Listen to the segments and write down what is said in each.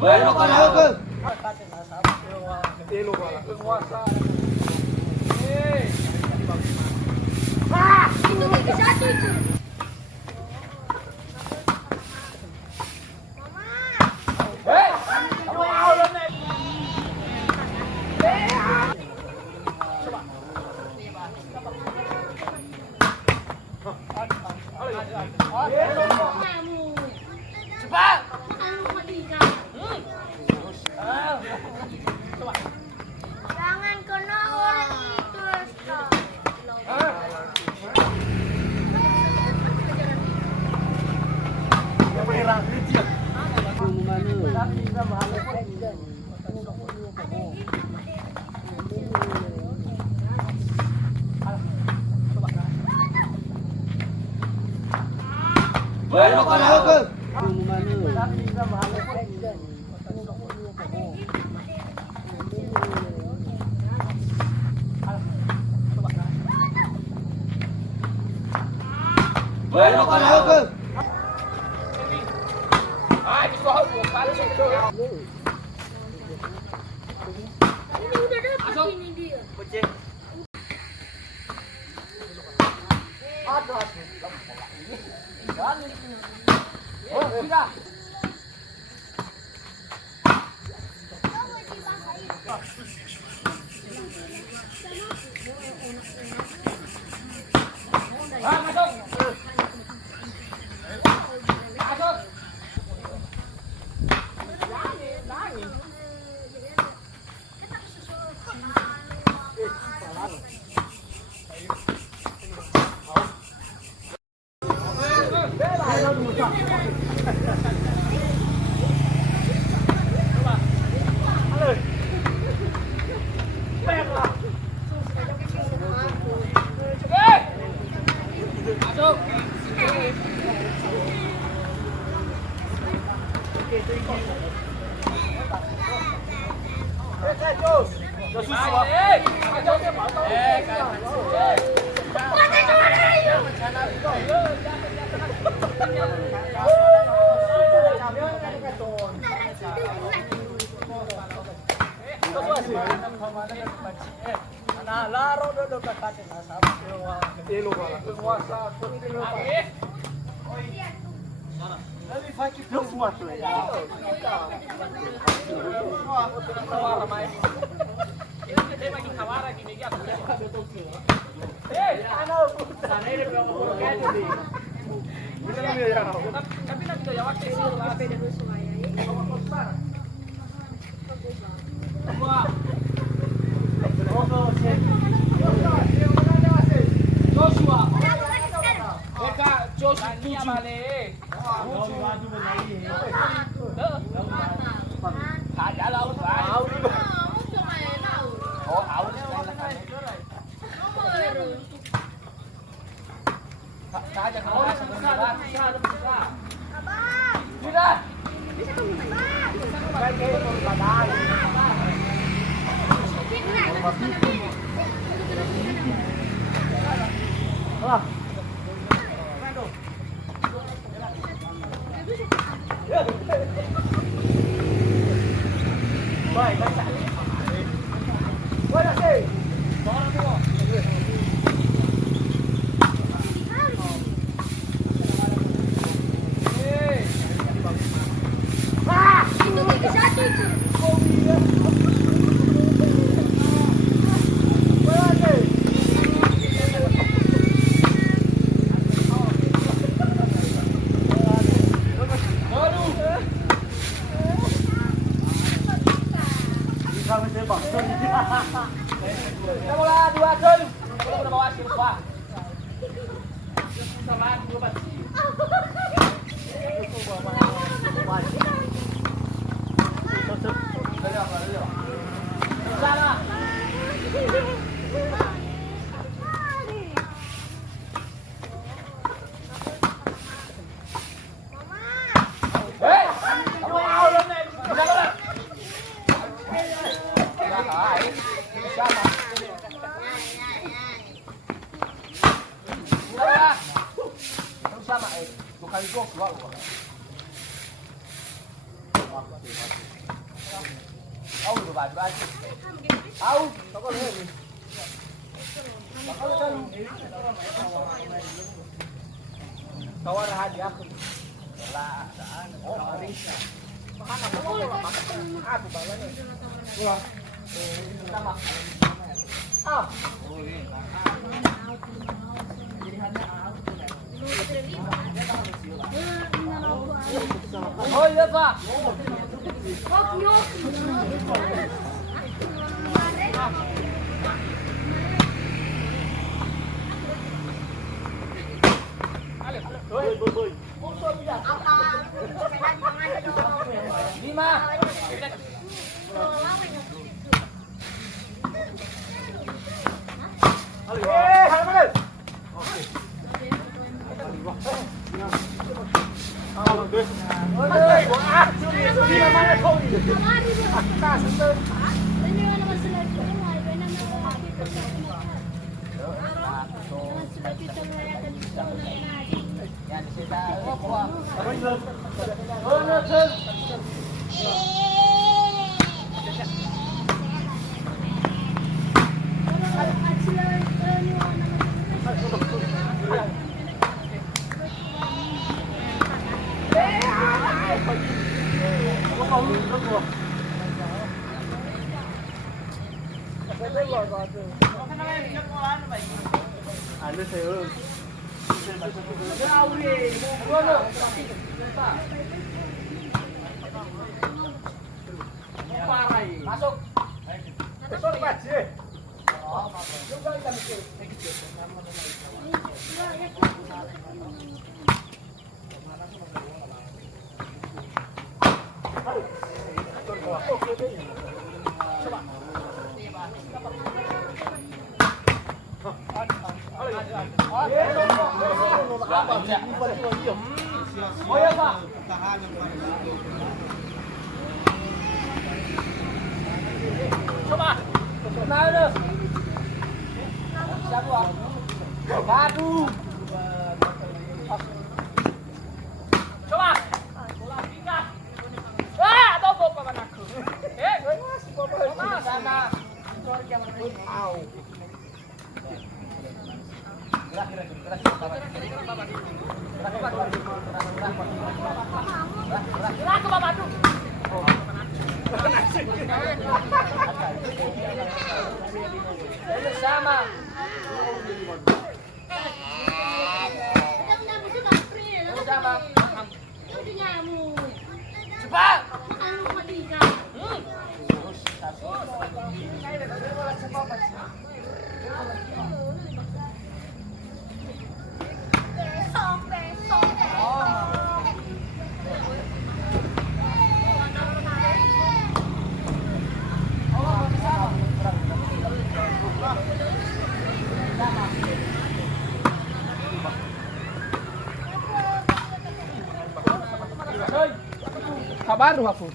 Bueno, carajo. Itu gigi satu itu. Cepat. Jangan kena orang itu, Ustaz. Bueno, carajo. Bueno, carajo. Ini udah dapat ini dia. Nah, laro dulu kakatin asap. Ilo pala. Penguasa. Ele faz que Deus mata ele. Itu gigi satu itu. sama dua kali gol dua. Au udah baju. Au, toko lagi. Bakal kan. Tawar hadiah aku. Lah, oh, Malaysia. Makan apa boleh makan. Aku balanya. Wah. Sama. Ah. Oh iya Pak. Lima. Ano sa'yo? Masuk. Besok Pak. Oh ya Pak. Coba. Nah udah. Siapa? Aduh. Coba. Bola tingkat. Ah, atau bapak anakku. Mas, sana. Au. Gerak ke Bapak tuh. Sama. Sama. Cepat. Kabar aku.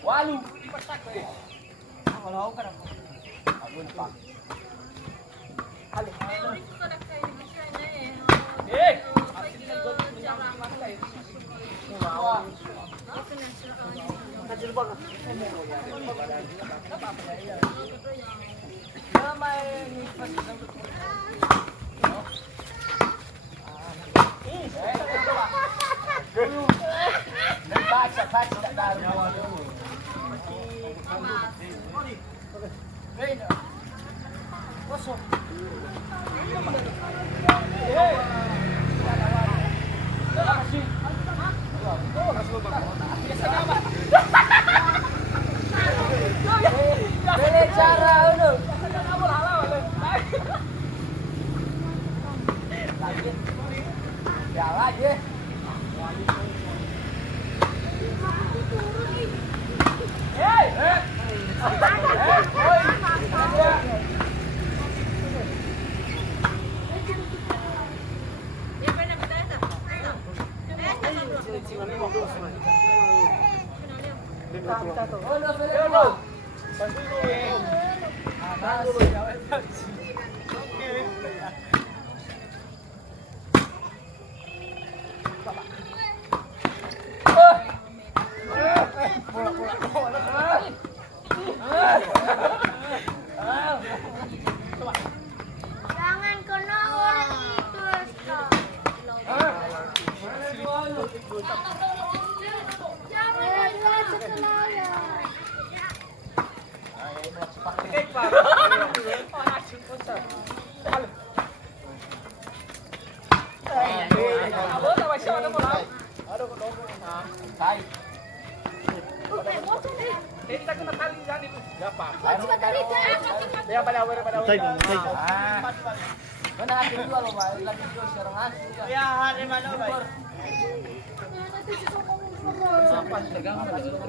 Walu. Kalau kan aku. Abun Pak. Halo. Eh. Kecil banget. Beli cara udah. Ya lagi. Jangan kena orang itu, Ustaz. Jangan buat sekelaya.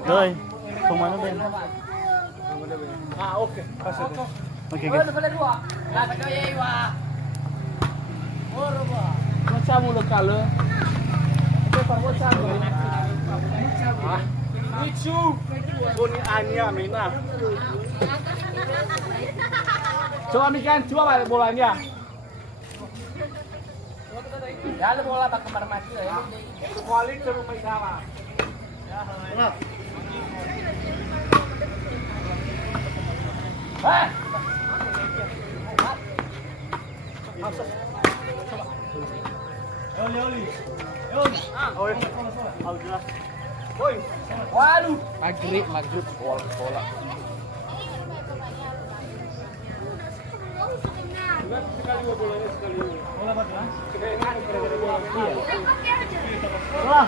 Doi, kemana Ben? Oke. Oke guys. Macam mulu kalau. Lucu. Buni Ania Mina. Coba mikan, coba bolanya. Dale bola para kemar mati ya. Kuali ke rumah Idara. Hah? Waduh, maghrib bola. Wah,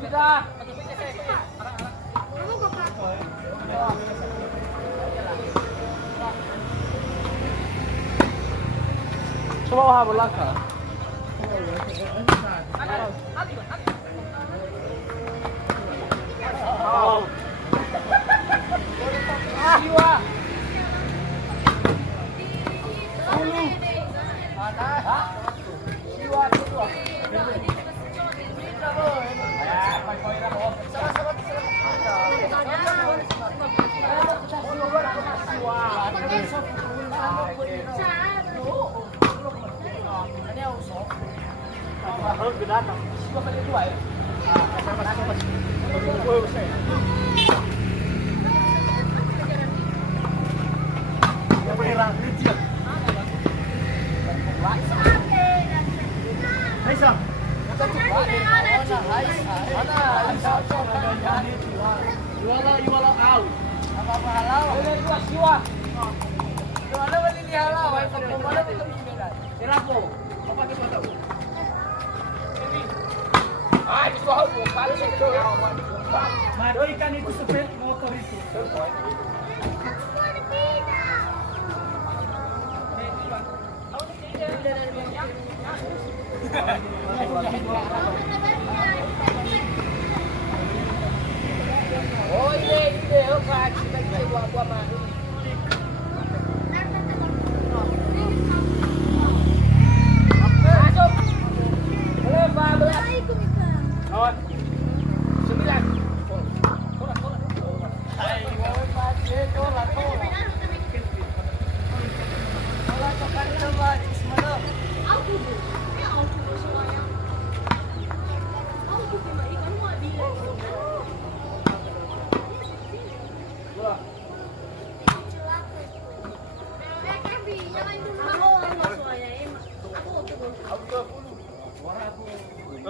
Kita. Coba wah bola ka. Jiwa. Mado ikan itu sepet motor itu. Oh ide, oh Pak, kita buat mah. Masuk. Boleh Pak, boleh. Kawan. 9.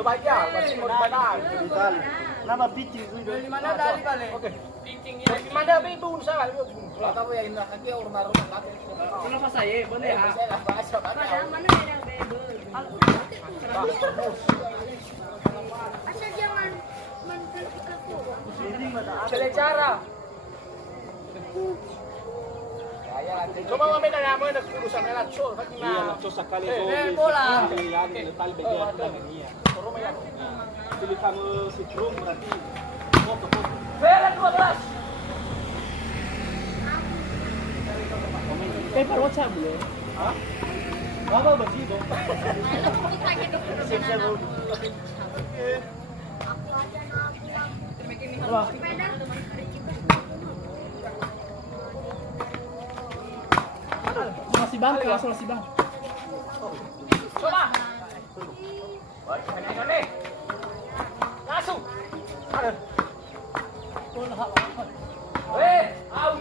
Baca, masih mau dibaca. nama pitching itu. Mana dari balik? Oke. Mana itu salah. Kalau kamu yang indah kaki orang baru lagi. Kenapa saya? Boleh ya? Saya lah bahasa. Mana beda Asal jangan menteliti Pilih cara. Coba kami na namin nagkurusan na lahat. Iya, so sakali so. bola. Kailangan letal bigyan ng niya. Turo mo yan. Pilih kamu si Drum berarti. Foto. Pera 12. Paper WhatsApp boleh? Hah? Apa begitu? Masih bangka, masih bang. Coba. Ini. Langsung. Out.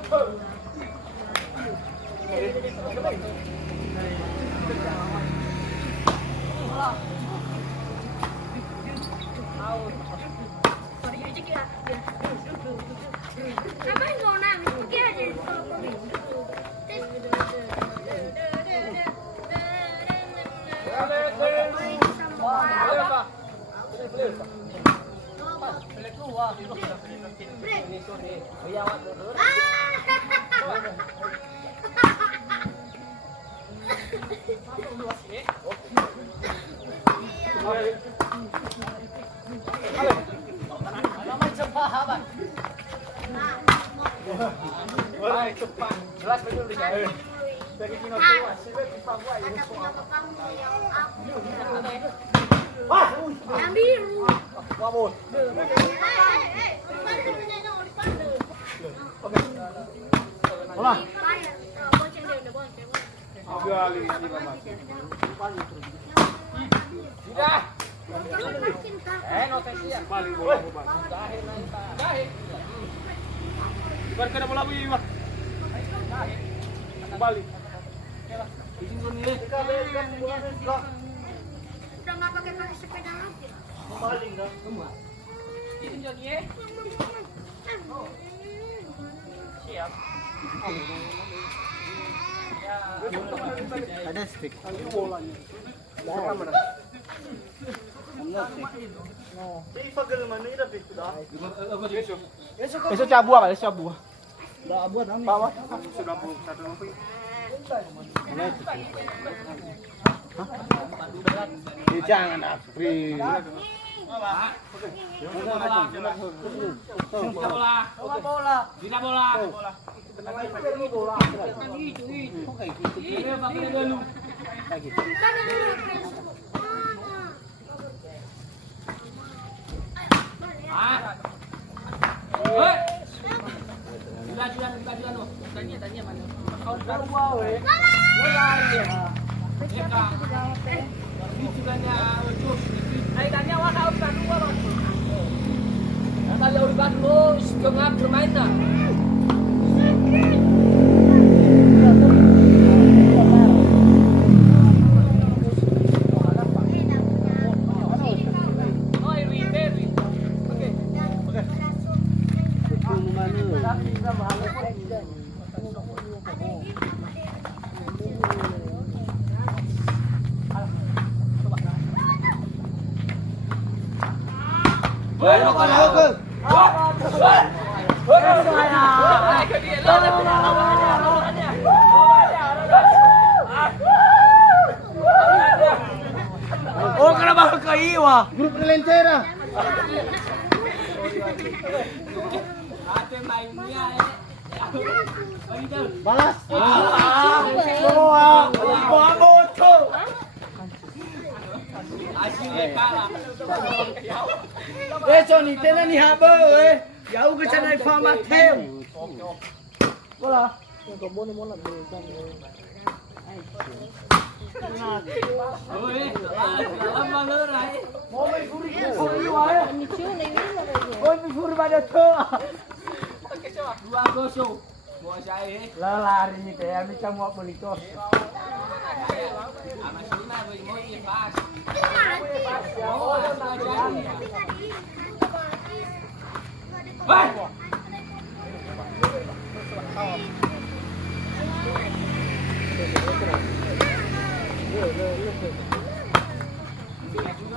Ngapain kau nangis? Pergi aja di sekolah kami. Baik, cepat. Jelas betul di sini. Bagi kita semua, sibuk di Papua ini semua. Yang biru. Vamos. Hola. Sudah. Notasi ya. Paling bola. Bukan kena bola ini, Pak. Kembali. Udah nggak pakai sepeda lagi. Kembali dah. Siap. Ada stick. Bolanya. Mana? Ini pagal mana ini tapi sudah. Besok cabu apa? Cabu. Sudah abuat kami. Bawa. Sudah bu satu lampu. Jangan Afri. Kalau udah lu setengah bermain lah. Oh, kenapa ke Iwa? Grup Relentera. Balas. Semua. Vamos. Johnny, tena ni haba Jauh ke sana fama teu. Bola. Mau main furi Iwa ya? Mau main furi pada tuh. Dua gosok. Mau saya Lari ni teh, kami kamu apa nih kok? sama Suna gue mau pas. Hei.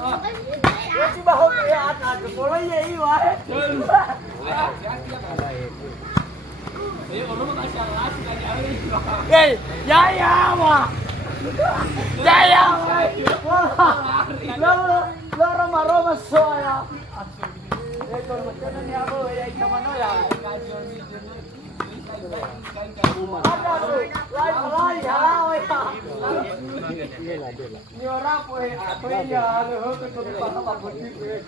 Wes baho ya atas, mulai ya iwa. Hey, jaya mah. Jaya. Lo Roma soya. Kalau macam ni apa ya ikan mana ya? Ada tu, lai halau ya. Ni orang apa ya? Lo tu apa putih.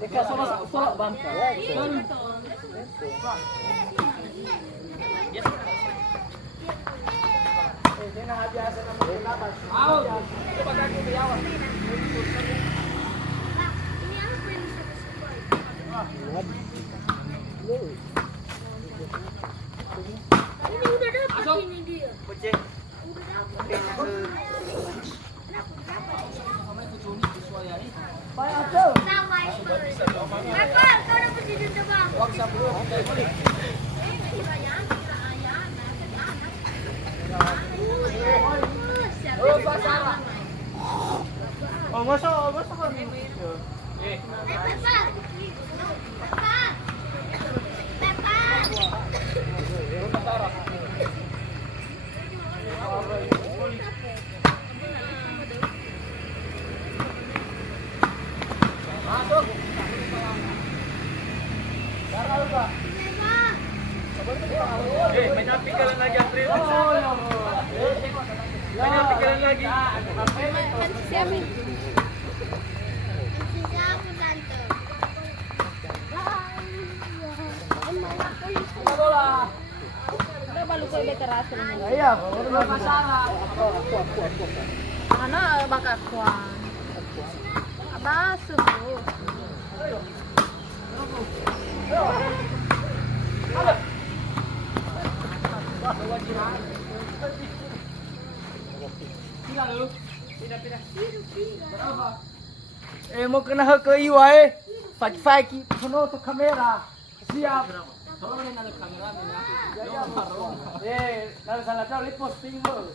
Dekat sama bangka. Ini nak biasa nama kenapa? Coba kaki biawak. Ini apa yang ini udah dapat ini dia. Kucing. Udah dapat. Banyak tu. Sama Bapak, kau dapat di situ bang. Oh, masuk kan? Masuk. Banyak pikiran lagi antri. Banyak pikiran lagi. Iya, Ano, bakar kuah. Aba, subuh. mau kena ke iwa Fai ki puno tu kamera. Siap. Lalu salah kau lihat posting lo.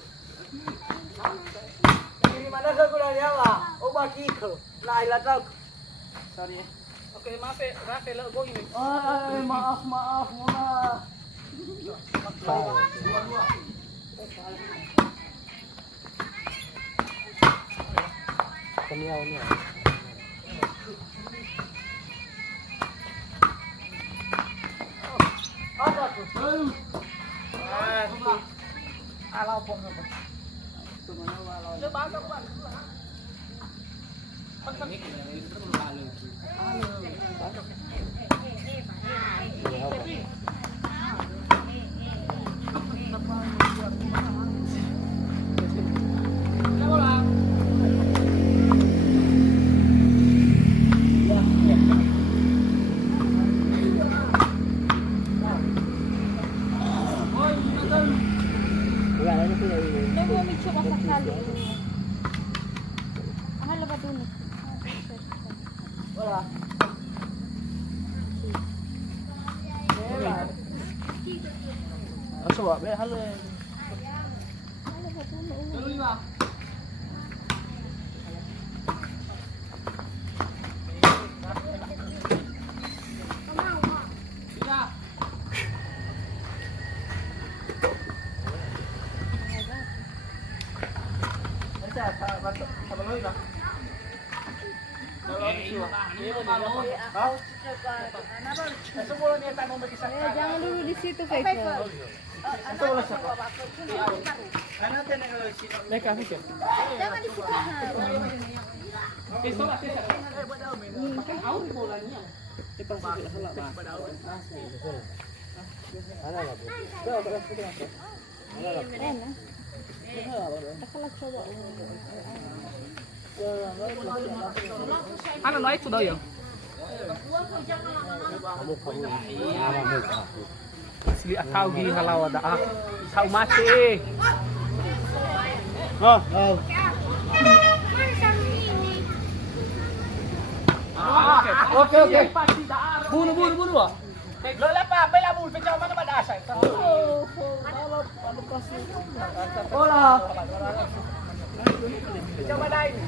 Ini mana kau kurang nyawa? Oh baki kau. Nah ilat kau. Sorry. Oke, maaf ya, lo gue ini. Maaf Mona. Ada tuh. Alau pun apa? Coba aku bang. Coba, halo. Jangan dulu di situ, Faisal. Mereka mikir. Jangan di situ. Ano nói itu dah ya? Asli akau gi halau ada ah. Kau mati. Oh. Oke. Bunuh. Lo lepas, bela bul, pecah mana pada asal. Hola. Coba dah ini.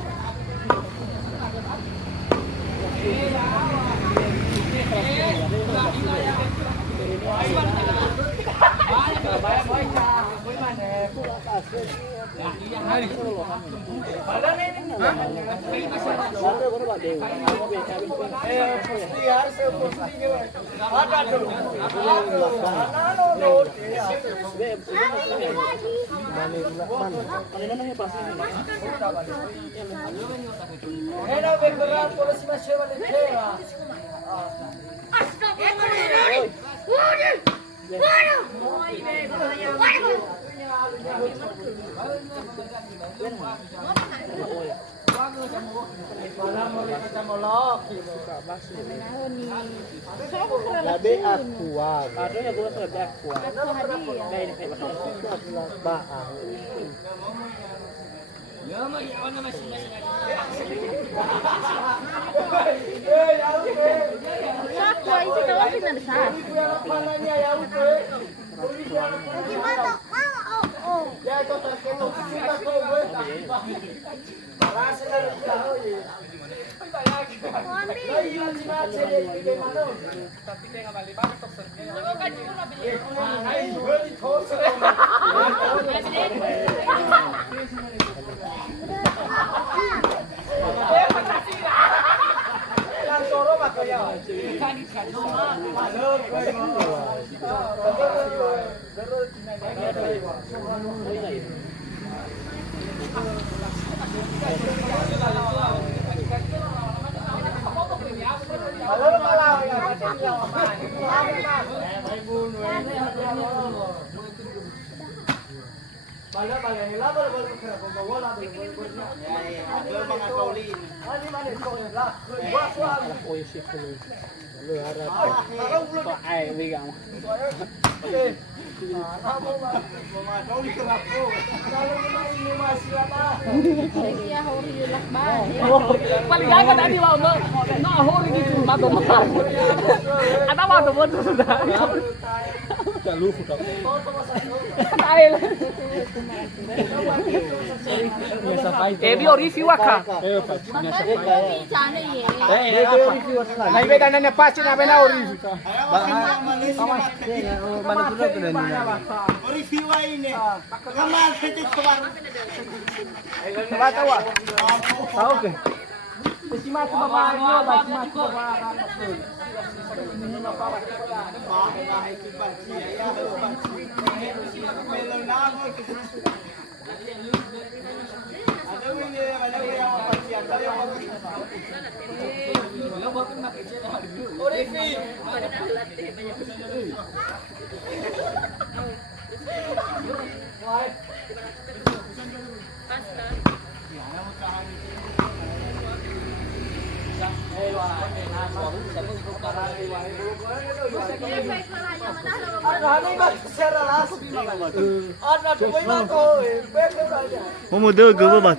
Labi aqua. Ada yang gua sudah aqua. Baa. Sakwa isi tahu sih nanti saat. Iya, hori jelas banget. Paling jangan tadi mau no hori di rumah doang. Ada mau doang sudah. Bio review ka. May beda na na pasin na na ori. Review ini. Kamal kita coba. Batawa. Okay. Simat babae, simat babae. Mau mode ke ba?